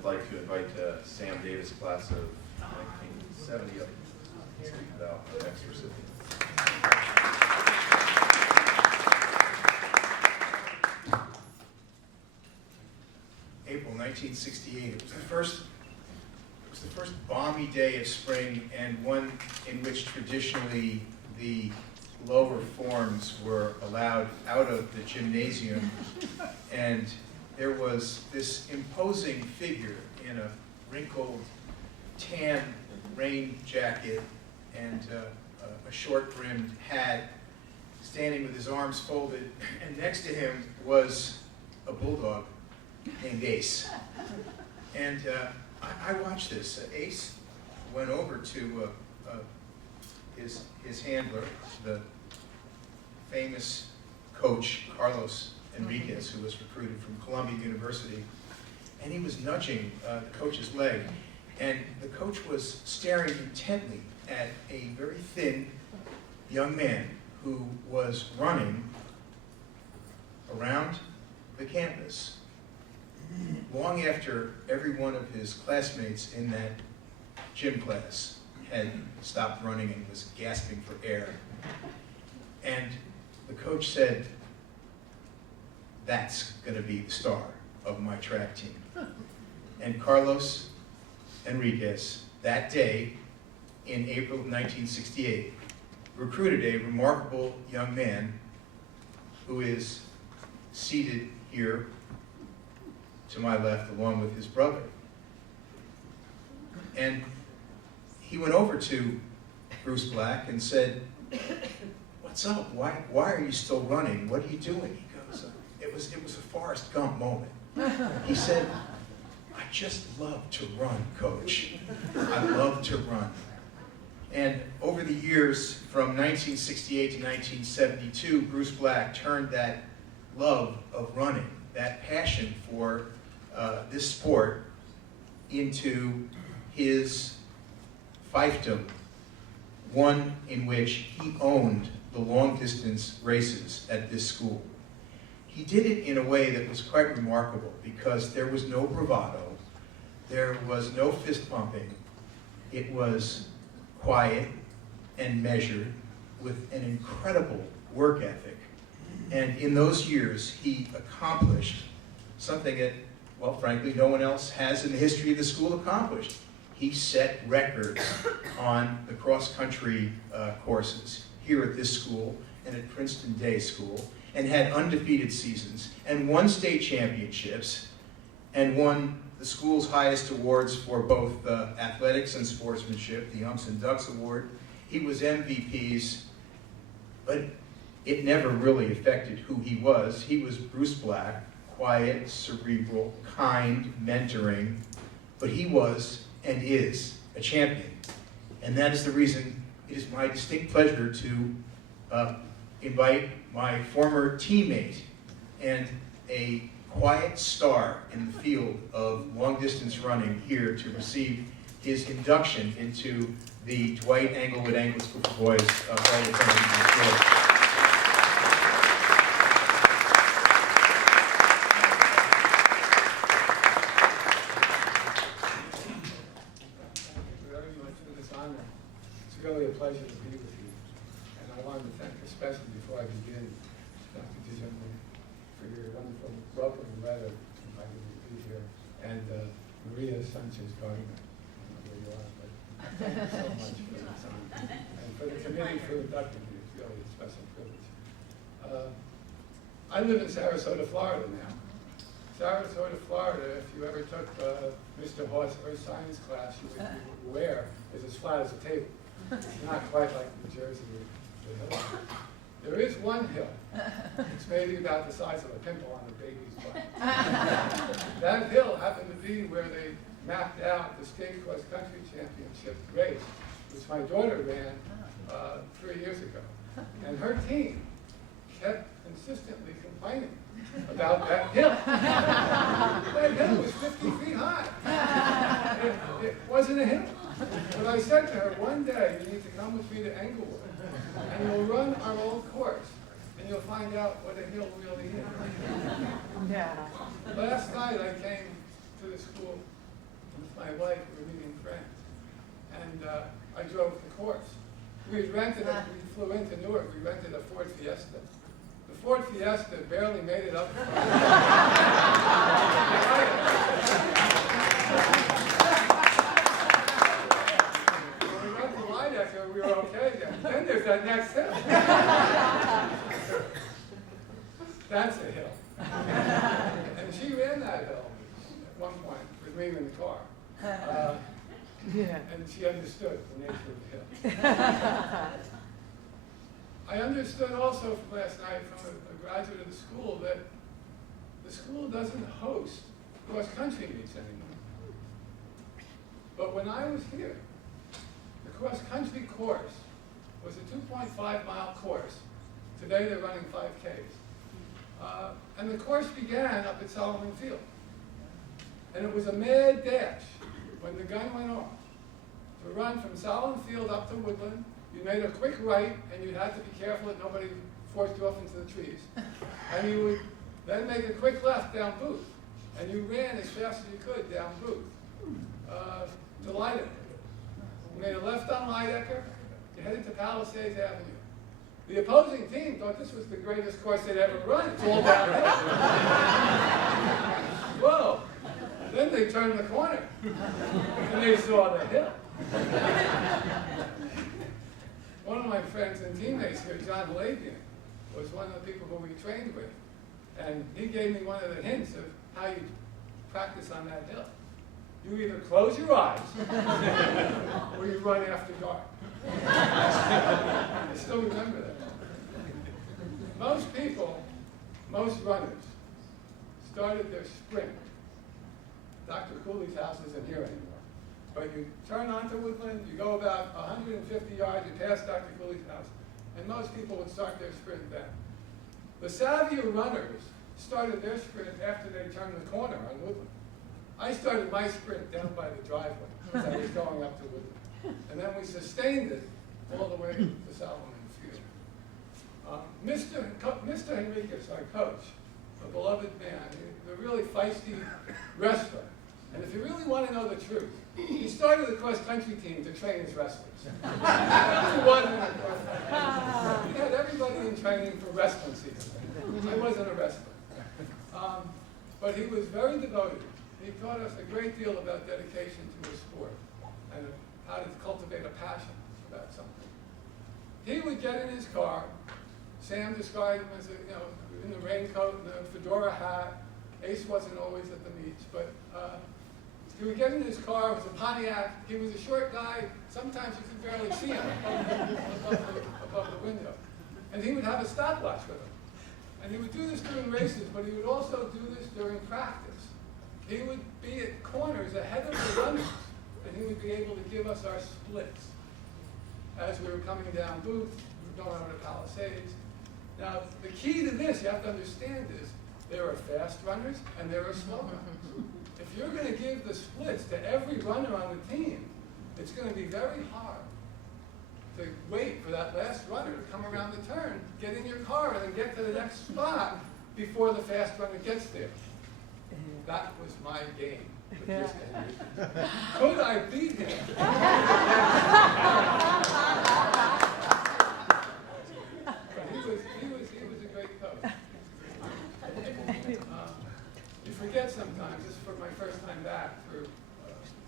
I'd like to invite Sam Davis, class of 1970, up to speak about the next recipient. April 1968. It was the first balmy day of spring, and one in which traditionally the lower forms were allowed out of the gymnasium, and there was this imposing figure in a wrinkled tan rain jacket and a short-brimmed hat, standing with his arms folded, and next to him was a bulldog named Ace. And I watched this. Ace went over to his handler, the famous coach Carlos Enriquez, who was recruited from Columbia University, and he was nudging the coach's leg, and the coach was staring intently at a very thin young man who was running around the campus long after every one of his classmates in that gym class had stopped running and was gasping for air. And the coach said, "That's going to be the star of my track team." And Carlos Enriquez, that day in April of 1968, recruited a remarkable young man who is seated here to my left along with his brother. And he went over to Bruce Black and said, "What's up? Why are you still running? What are you doing?" He goes, it was a Forrest Gump moment. He said, "I just love to run, Coach. I love to run." And over the years, from 1968 to 1972, Bruce Black turned that love of running, that passion for this sport, into his fiefdom, one in which he owned the long-distance races at this school. He did it in a way that was quite remarkable because there was no bravado, there was no fist pumping. It was quiet and measured with an incredible work ethic. And in those years, he accomplished something that, well, frankly, no one else has in the history of the school accomplished. He set records on the cross-country courses here at this school and at Princeton Day School, and had undefeated seasons, and won state championships, and won the school's highest awards for both athletics and sportsmanship, the Umps and Ducks Award. He was MVPs, but it never really affected who he was. He was Bruce Black, quiet, cerebral, kind, mentoring, but he was and is a champion. And that is the reason it is my distinct pleasure to invite my former teammate and a quiet star in the field of long-distance running here to receive his induction into the Dwight-Englewood Anglican School for Boys Hall of Fame. It's really a pleasure to be with you, and I wanted to thank especially before I begin Dr. DeGenere for your wonderful welcoming letter inviting me to be here, and Maria Sanchez-Gardner. I don't know where you are, but thank you so much for the time. And for the committee for inducting me, it's really a special privilege. I live in Sarasota, Florida now. Sarasota, Florida, if you ever took Mr. Hall's earth science class, you would be aware is as flat as a table. It's not quite like New Jersey with the hills. There is one hill. It's maybe about the size of a pimple on a baby's butt. That hill happened to be where they mapped out the state cross-country championship race, which my daughter ran 3 years ago. And her team kept consistently complaining about that hill. That hill was 50 feet high. It wasn't a hill. But I said to her, one day you need to come with me to Englewood, and you'll run our old course, and you'll find out what a hill really is. Yeah. Last night I came to the school my wife were meeting friends, and I drove the course. We flew into Newark, we rented a Ford Fiesta. The Ford Fiesta barely made it up. When we got to Lydecker, we were okay then. Then there's that next hill. That's a hill. And she ran that hill at one point with me in the car. And she understood the nature of the hill. I understood also from last night from a graduate of the school that the school doesn't host cross-country meets anymore. But when I was here, the cross-country course was a 2.5-mile course. Today they're running 5Ks. And the course began up at Solomon Field. And it was a mad dash when the gun went off to run from Solomon Field up to Woodland. You made a quick right, and you had to be careful that nobody forced you off into the trees. And you would then make a quick left down Booth. And you ran as fast as you could down Booth to Lydecker. You made a left on Lydecker, you headed to Palisades Avenue. The opposing team thought this was the greatest course they'd ever run. It's all downhill. Whoa. Then they turned the corner, and they saw the hill. One of my friends and teammates here, John Labian, was one of the people who we trained with. And he gave me one of the hints of how you practice on that hill. You either close your eyes, or you run after dark. I still remember that. Most people, most runners, started their sprint. Dr. Cooley's house isn't here anymore. But you turn onto Woodland, you go about 150 yards, you pass Dr. Cooley's house, and most people would start their sprint then. The savvier runners started their sprint after they turned the corner on Woodland. I started my sprint down by the driveway as I was going up to Woodland. And then we sustained it all the way to Solomon Field. Mr. Henriquez, our coach, a beloved man, a really feisty wrestler. And if you really want to know the truth, he started the cross-country team to train his wrestlers. He wasn't a cross-country. He had everybody in training for wrestling season. I wasn't a wrestler. But he was very devoted. He taught us a great deal about dedication to a sport and how to cultivate a passion about something. He would get in his car. Sam described him as in the raincoat and the fedora hat. Ace wasn't always at the meets, but he would get in his car. It was a Pontiac. He was a short guy. Sometimes you could barely see him above the window. And he would have a stopwatch with him. And he would do this during races, but he would also do this during practice. He would be at corners ahead of the runners, and he would be able to give us our splits. As we were coming down Booth, we were going over to Palisades. Now, the key to this, you have to understand, is there are fast runners and there are slow runners. If you're going to give the splits to every runner on the team, it's going to be very hard to wait for that last runner to come around the turn, get in your car, and then get to the next spot before the fast runner gets there. That was my game with Mr. Henry. Could I beat him? But he was a great coach. You forget sometimes, this is for my first time back for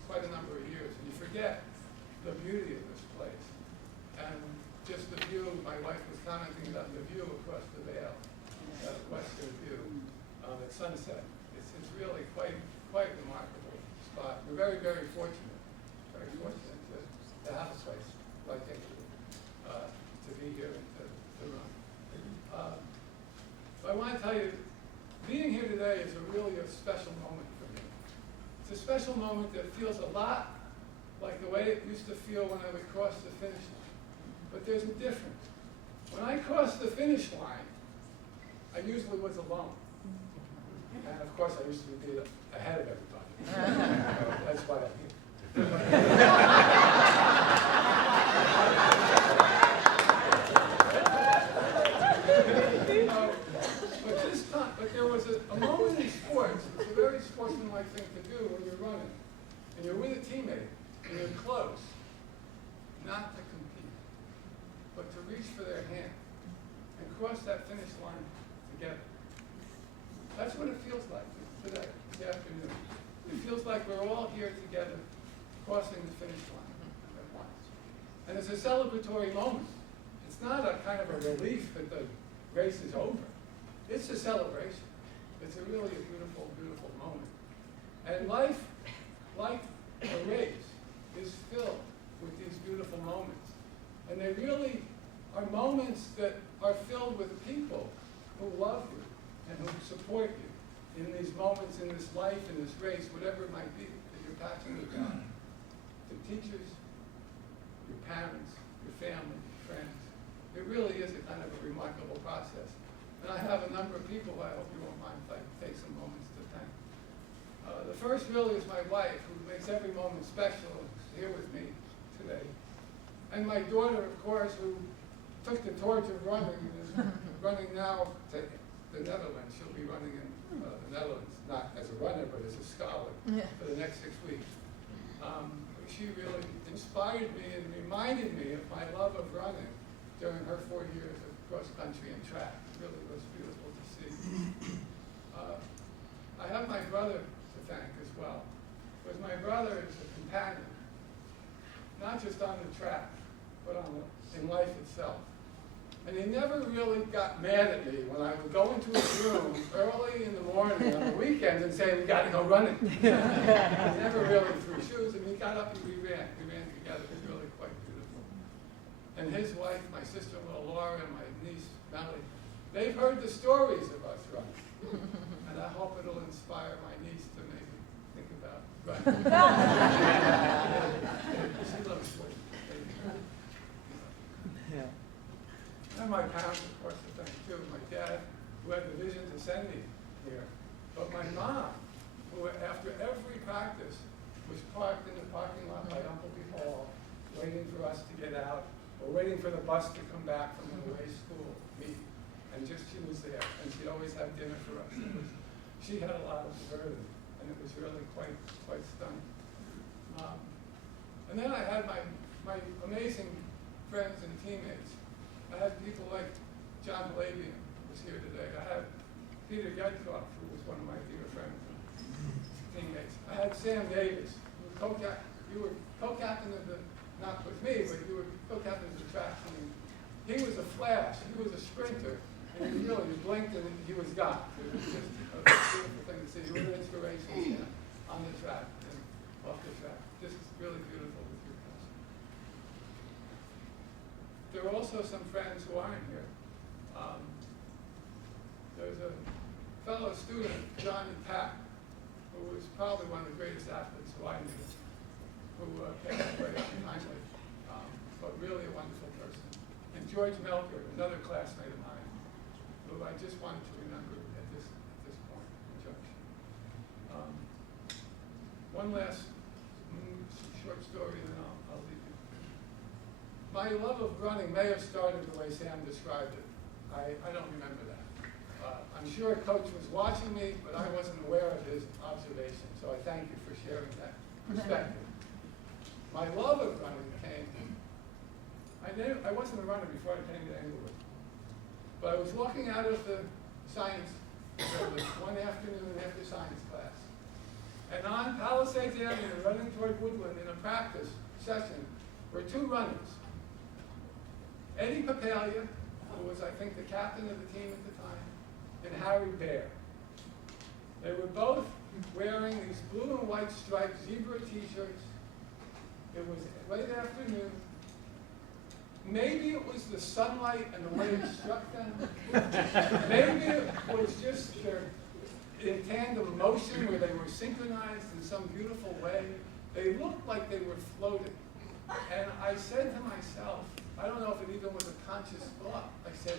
quite a number of years, and you forget the beauty of this place. And just the view, my wife was commenting about the view across the Vale, that western view at sunset. It's really quite remarkable spot. We're very, very fortunate to have a place like Englewood, to be here and to run. So I want to tell you, being here today is really a special moment for me. It's a special moment that feels a lot like the way it used to feel when I would cross the finish line. But there's a difference. When I crossed the finish line, I usually was alone. And of course, I used to be ahead of everybody. That's why I'm here. But there was a moment in sports, it's a very sportsmanlike thing to do when you're running. and you're with a teammate, and you're close, not to compete, but to reach for their hand and cross that finish line together. That's what it feels like today, this afternoon. It feels like we're all here together, crossing the finish line at once. And it's a celebratory moment. It's not a kind of a relief that the race is over. It's a celebration. It's a really a beautiful, beautiful moment. And life, like a race, is filled with these beautiful moments. And they really are moments that are filled with people who love you and who support you in these moments, in this life, in this race, whatever it might be that you're passionate about. The teachers, your parents, your family, your friends. It really is a kind of a remarkable process. And I have a number of people I hope you won't mind if I take some moments to thank. The first really is my wife, who makes every moment special, who's here with me today. And my daughter, of course, who took the torch of running and is running now to the Netherlands. She'll be running in the Netherlands, not as a runner, but as a scholar for the next 6 weeks. She really inspired me and reminded me of my love of running during her 4 years of cross country and track. It really was beautiful to see. I have my brother to thank as well, because my brother is a companion, not just on the track, but in life itself. And he never really got mad at me when I would go into his room early in the morning on the weekends and say, we got to go running. He never really threw shoes, and he got up and we ran. We ran together. It was really quite beautiful. And his wife, my sister-in-law Laura, and my niece Melly, they've heard the stories of us running. And I hope it'll inspire my niece to maybe think about running. She loves sports. And my parents, of course, to thank too. My dad, who had the vision to send me here. But my mom, who after every practice was parked in the parking lot by Uncle B. Hall, waiting for us to get out, or waiting for the bus to come back from the away school meet. And just she was there, and she'd always have dinner for us. She had a lot of the burden, and it was really quite stunning. And then I had my amazing friends and teammates. I had people like John Palladian, who was here today. I had Peter Yudkoff, who was one of my dear friends and teammates. I had Sam Davis, who was you were co-captain of the, not with me, but you were co-captain of the track team. He was a flash. He was a sprinter. And you blinked and he was gone. It was just a beautiful thing to see. You were an inspiration on the track and off the track. Just really beautiful with your passion. There are also some friends who aren't here. There's a fellow student, Johnny Pack, who was probably one of the greatest athletes who I knew, who passed away untimely, but really a wonderful person. And George Melker, another classmate of mine, who I just wanted to remember at this point in junction. One last short story, and then I'll leave you. My love of running may have started the way Sam described it. I don't remember that. I'm sure Coach was watching me, but I wasn't aware of his observation, so I thank you for sharing that perspective. My love of running came, I wasn't a runner before I came to Englewood, but I was walking out of the science building one afternoon after science class, and on Palisades Avenue, running toward Woodland in a practice session, were two runners. Eddie Papalia, who was, I think, the captain of the team at the time, and Harry Bear. They were both wearing these blue and white striped zebra t-shirts. It was late afternoon. Maybe it was the sunlight and the way it struck them. Maybe it was just their in tandem motion where they were synchronized in some beautiful way. They looked like they were floating. And I said to myself, I don't know if it even was a conscious thought, I said,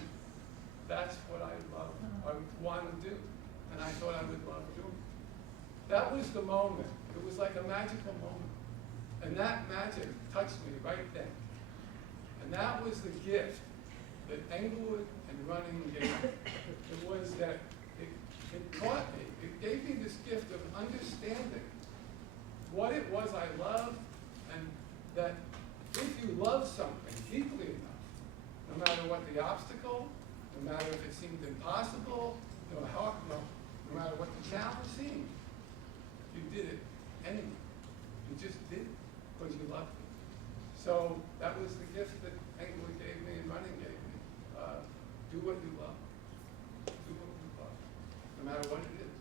that's what I love, I want to do. And I thought I would love doing it. That was the moment. It was like a magical moment. And that magic touched me right then. And that was the gift that Englewood and running gave me. It was that it taught me, it gave me this gift of understanding what it was I loved, and that if you love something deeply enough, no matter what the obstacle, no matter if it seemed impossible, no matter what the challenge seemed, you did it anyway. You just did it because you loved it. So that was the gift that Englewood gave me and running gave me. Do what you love. Do what you love, no matter what it is.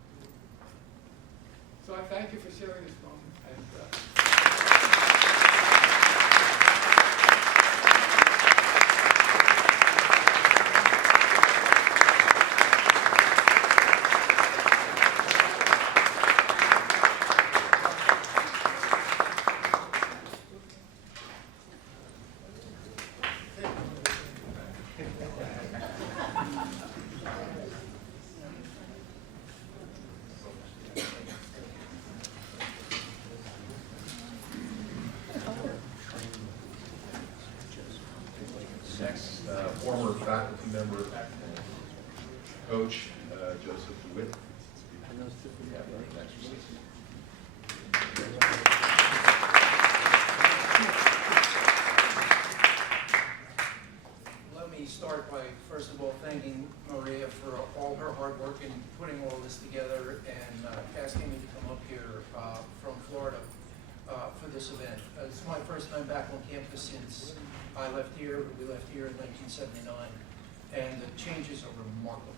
So I thank you for sharing this moment. Next, former faculty member, coach Joseph Dewitt. We have our next release. Let me start by, first of all, thanking Maria for all her hard work in putting all this together and asking me to come up here from Florida for this event. It's my first time back on campus since I left here. We left here in 1979, and the changes are remarkable.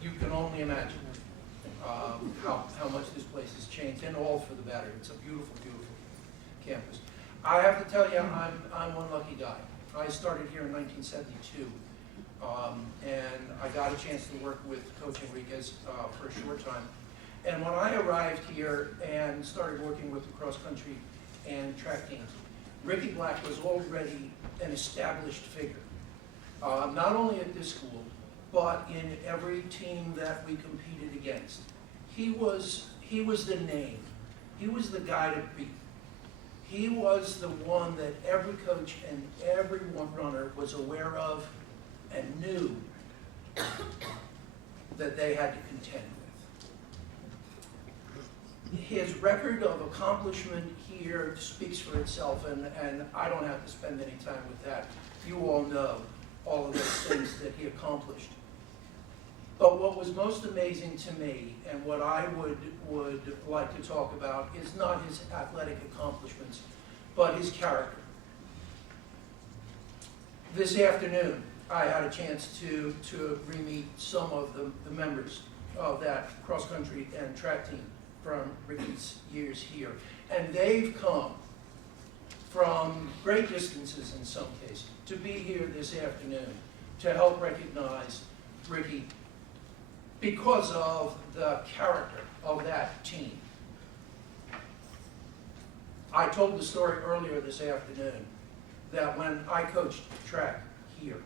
You can only imagine how much this place has changed, and all for the better. It's a beautiful, beautiful campus. I have to tell you, I'm one lucky guy. I started here in 1972, and I got a chance to work with Coach Enriquez for a short time. And when I arrived here and started working with the cross-country and track teams, Ricky Black was already an established figure, not only at this school, but in every team that we competed against. He was the name. He was the guy to beat. He was the one that every coach and every one runner was aware of and knew that they had to contend with. His record of accomplishment here speaks for itself, and I don't have to spend any time with that. You all know all of those things that he accomplished. But what was most amazing to me, and what I would like to talk about, is not his athletic accomplishments, but his character. This afternoon, I had a chance to re-meet some of the members of that cross-country and track team from Ricky's years here. And they've come from great distances in some cases to be here this afternoon to help recognize Ricky because of the character of that team. I told the story earlier this afternoon that when I coached track here,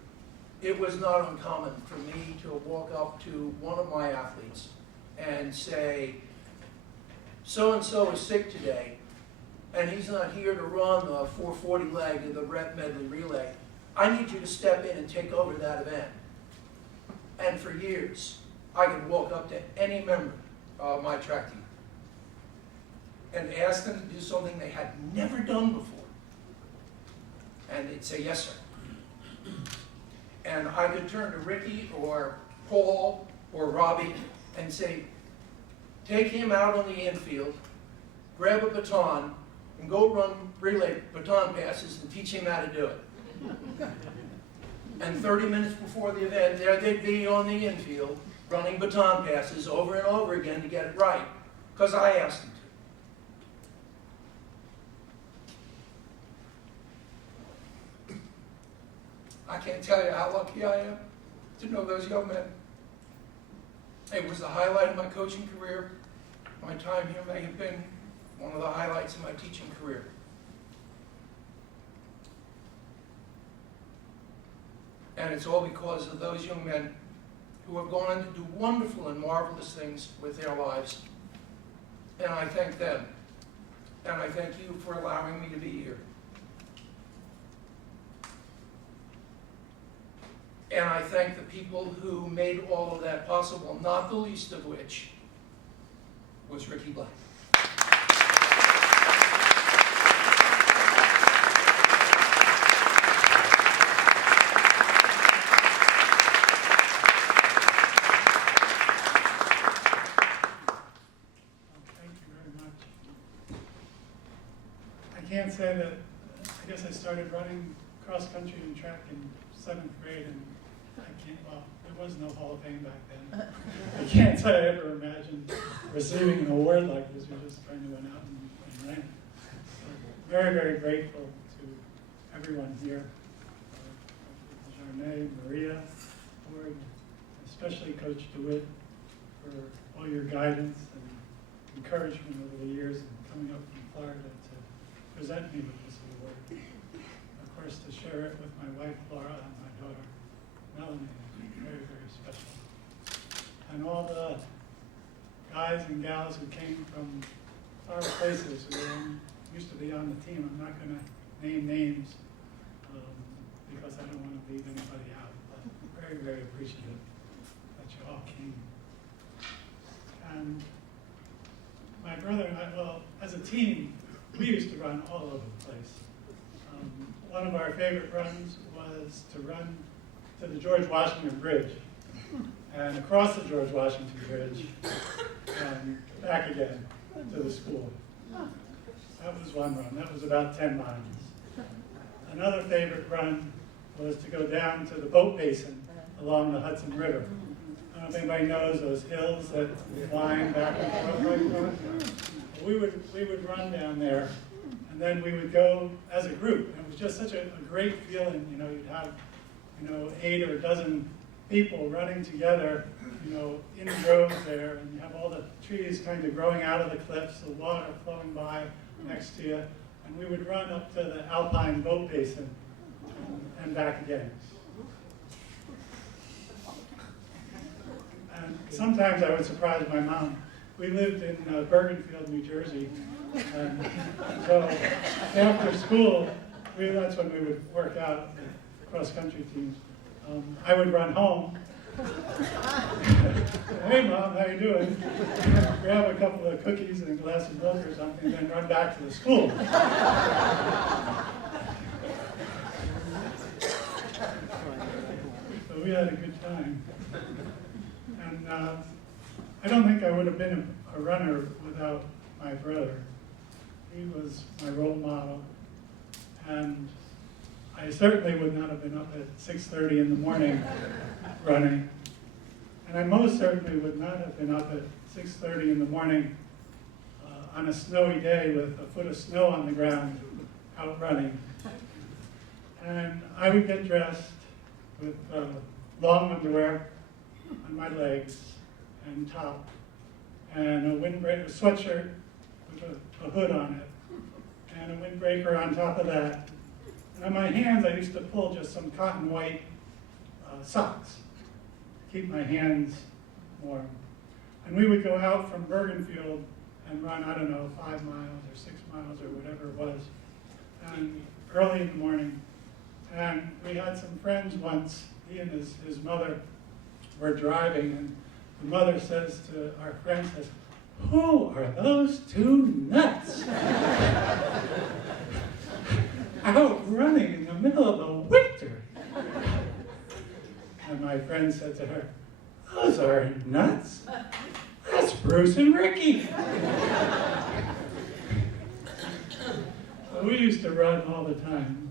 it was not uncommon for me to walk up to one of my athletes and say, so-and-so is sick today, and he's not here to run the 440 leg of the rep medley relay. I need you to step in and take over that event. And for years, I could walk up to any member of my track team and ask them to do something they had never done before. And they'd say, yes, sir. And I could turn to Ricky or Paul or Robbie and say, take him out on the infield, grab a baton, and go run relay baton passes and teach him how to do it. And 30 minutes before the event, there they'd be on the infield running baton passes over and over again to get it right, because I asked them to. I can't tell you how lucky I am to know those young men. It was the highlight of my coaching career. My time here may have been one of the highlights of my teaching career. And it's all because of those young men who have gone on to do wonderful and marvelous things with their lives. And I thank them. And I thank you for allowing me to be here. And I thank the people who made all of that possible, not the least of which was Ricky Black. can't say that, I guess I started running cross country and track in 7th grade, and I can't, well, there was no Hall of Fame back then. I can't say I ever imagined receiving an award like this. We just kind of went out and ran. So very, very grateful to everyone here, Jarnay, Maria, Ford, especially Coach Dewitt, for all your guidance and encouragement over the years and coming up from Florida to present me with this award. Of course, to share it with my wife, Laura, and my daughter, Melanie, is very, very special. And all the guys and gals who came from far places who used to be on the team. I'm not going to name names because I don't want to leave anybody out, but very, very appreciative that you all came. And my brother and I, well, as a team, we used to run all over the place. One of our favorite runs was to run to the George Washington Bridge and across the George Washington Bridge and back again to the school. That was one run. That was about 10 miles. Another favorite run was to go down to the boat basin along the Hudson River. I don't know if anybody knows those hills that wind back and forth like that. We would run down there, and then we would go as a group. And it was just such a great feeling. You know, you'd have 8 or a dozen people running together, in droves there, and you have all the trees kind of growing out of the cliffs, the water flowing by next to you, and we would run up to the Alpine boat basin and back again. And sometimes I would surprise my mom. We lived in Bergenfield, New Jersey, and so after school, that's when we would work out the cross-country teams. I would run home. Hey, Mom, how you doing? Grab a couple of cookies and a glass of milk or something, then run back to the school. So we had a good time. And I don't think I would have been a runner without my brother. He was my role model. And I certainly would not have been up at 6:30 in the morning running. And I most certainly would not have been up at 6:30 in the morning on a snowy day with a foot of snow on the ground out running. And I would get dressed with long underwear on my legs and top and a sweatshirt with a hood on it and a windbreaker on top of that. And on my hands, I used to pull just some cotton white socks to keep my hands warm. And we would go out from Bergenfield and run, 5 miles or 6 miles or whatever it was, and early in the morning. And we had some friends once, he and his mother were driving, and the mother says to our friend, "Who are those two nuts? Out running in the middle of the winter." And my friend said to her, "Those aren't nuts. That's Bruce and Ricky." So we used to run all the time.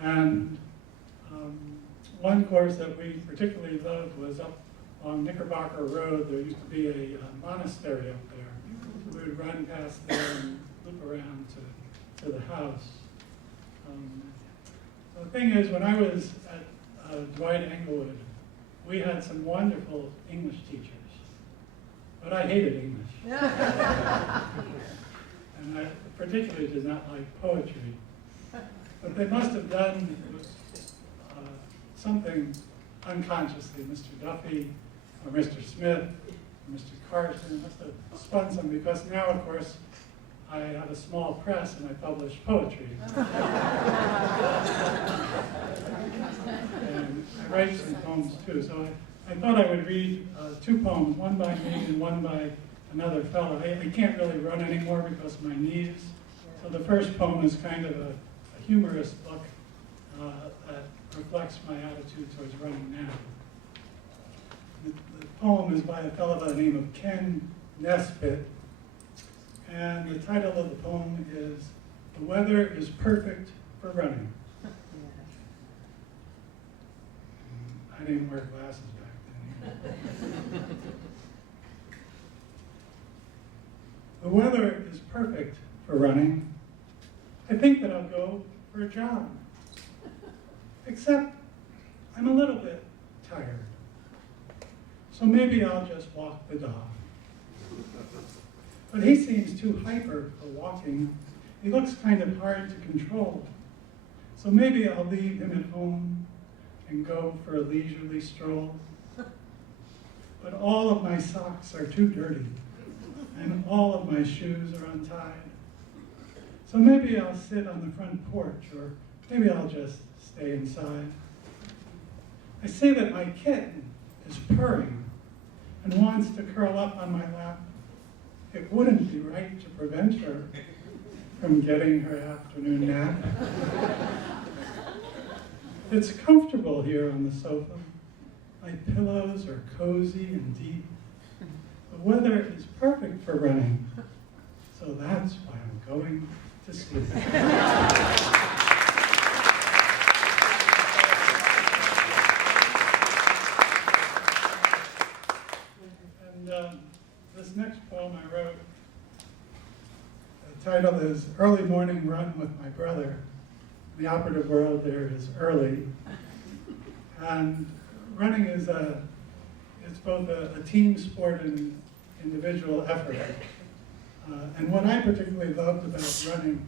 And one course that we particularly loved was up on Knickerbocker Road. There used to be a monastery up there. So we would run past there and loop around to the house. The thing is, when I was at Dwight-Englewood, we had some wonderful English teachers, but I hated English. And I particularly did not like poetry. But they must have done something unconsciously. Mr. Duffy, or Mr. Smith, or Mr. Carson must have spun some, because now, of course, I have a small press and I publish poetry. And I write some poems too. So I thought I would read 2 poems, one by me and one by another fellow. I can't really run anymore because of my knees. So the first poem is kind of a humorous look that reflects my attitude towards running now. The poem is by a fellow by the name of Ken Nesbitt, and the title of the poem is The weather is perfect for running. I didn't wear glasses back then. The weather is perfect for running. I think that I'll go for a jog. Except I'm a little bit tired. So maybe I'll just walk the dog. But he seems too hyper for walking. He looks kind of hard to control. So maybe I'll leave him at home and go for a leisurely stroll. But all of my socks are too dirty, and all of my shoes are untied. So maybe I'll sit on the front porch, or maybe I'll just stay inside. I say that my kitten is purring and wants to curl up on my lap. It wouldn't be right to prevent her from getting her afternoon nap. It's comfortable here on the sofa. My pillows are cozy and deep. The weather is perfect for running, so that's why I'm going to sleep. And this next poem I wrote, the title is Early Morning Run with My Brother. In the operative world there is early. And running is it's both a team sport and an individual effort. And what I particularly loved about running,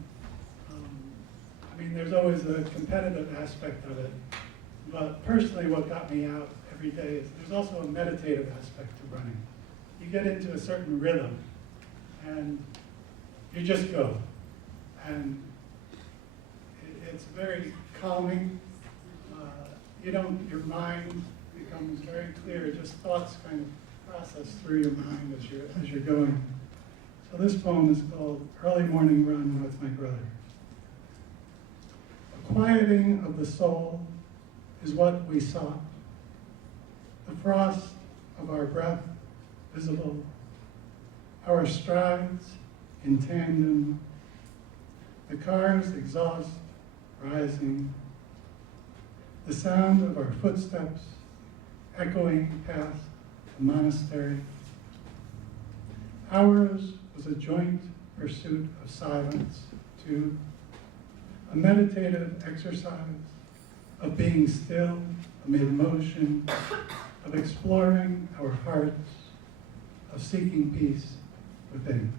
I mean, there's always a competitive aspect of it, but personally what got me out every day is there's also a meditative aspect to running. You get into a certain rhythm, and you just go. And it's very calming. Your mind becomes very clear. Just thoughts kind of process through your mind as you're going. So this poem is called Early Morning Run with My Brother. A quieting of the soul is what we sought. The frost of our breath visible, our strides in tandem, the car's exhaust rising, the sound of our footsteps echoing past the monastery. Ours was a joint pursuit of silence, too, a meditative exercise of being still amid motion, of exploring our hearts, of seeking peace within.